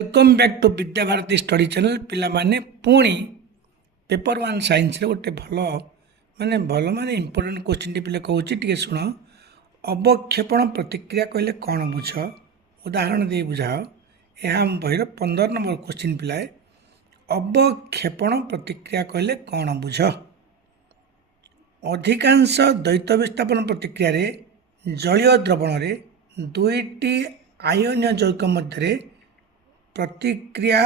Welcome back to Vidya Bharati study channel पिला माने पुणी पेपर वन साइंस रे गोटे भल माने इंपोर्टेंट क्वेश्चन टी पिले कहूँ टे शुण अवक्षेपण प्रतिक्रिया कहले कौन बुझ उदाहरण दे बुझाओ यह आम बहिर 15 नंबर क्वेश्चन पिलाए अवक्षेपण प्रतिक्रिया कहले कौन बुझ अधिकांश द्वैत विस्थापन प्रतिक्रिया रे जलीय द्रवण रे दुईटी आयन यौगिक मध्य प्रतिक्रिया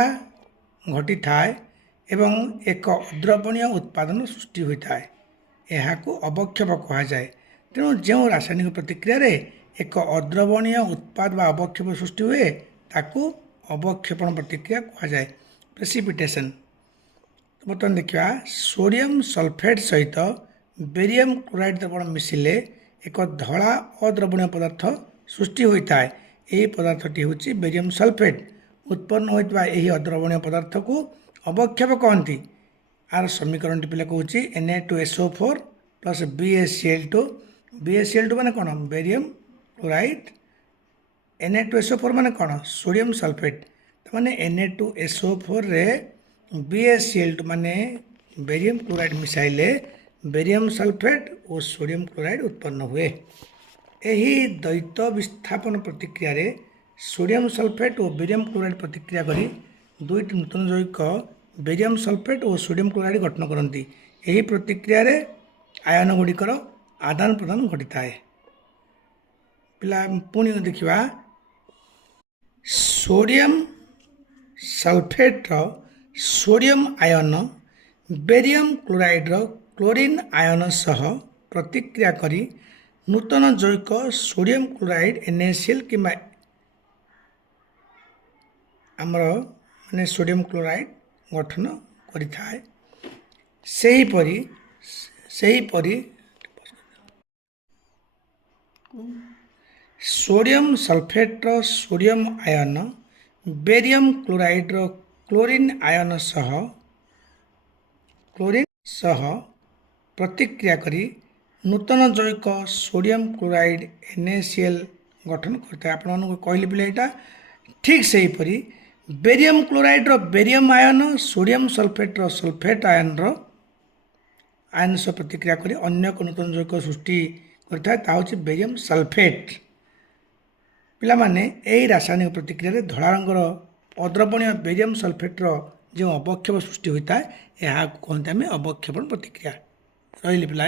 घटी थाए एवं एक अद्रवणीय उत्पादन सृष्टि होता है यह अवक्षेप कह जाए तेणु जो रासायनिक प्रतिक्रिया रे एक अद्रवणीय उत्पाद व अवक्षेप सृष्टि हुए ताकू अवक्षेपण प्रतिक्रिया कह जाए प्रेसिपिटेशन। बर्तमान देखा सोडियम सल्फेट सहित बेरियम क्लोराइड द्रवण मिसिले एक धला अद्रवणीय पदार्थ सृष्टि होता है यही पदार्थटी हूँ बेरियम सल्फेट उत्पन्न होता यही अद्रवणीय पदार्थ को अवक्षेप कहती आर समीकरण पे कहूँ Na2SO4 प्लस BaCl2 BaCl2 माने कौन बेरियम क्लोराइड Na2SO4 माने कौन सोडियम सल्फेट माने Na2SO4 रे BaCl2 माने बेरियम क्लोराइड मिसाइले बेरियम सल्फेट और सोडियम क्लोराइड उत्पन्न हुए यही द्वैत विस्थापन प्रतिक्रिया रे सोडियम सल्फेट और बेरियम क्लोराइड प्रतिक्रिया करी दुईटी नूतन जैविक बेरियम सल्फेट और सोडियम क्लोराइड गठन करती यही प्रतिक्रिया रे आयन गुड़िकर आदान प्रदान घटी थाए पिला पुणी देखा sodium sulphate sodium ion barium chloride chlorine ion सह प्रतिक्रिया करी नूतन जैविक सोडियम क्लोराइड NaCl कि आमर माने सोडियम क्लोराइड गठन करिथाए सेहीपरि sodium sulphate sodium ion barium chloride chlorine ion सह प्रतिक्रिया करी नूतन जैविक सोडियम क्लोराइड NaCl गठन करता आपको कहली पिले यहाँ ठीक से हीपरी barium chloride barium ion sodium sulphate sulphate ion सह प्रतिक्रिया करी अन्य एक नूतन जैविक सृष्टि करता है बेरियम सल्फेट पिला माने यही रासायनिक प्रतिक्रिया रे धला रंगर अद्रवणीय बेरियम सल्फेट जो अवक्षेप सृष्टि होता है यह कहते हैं अवक्षेपण प्रतिक्रिया रही पिला।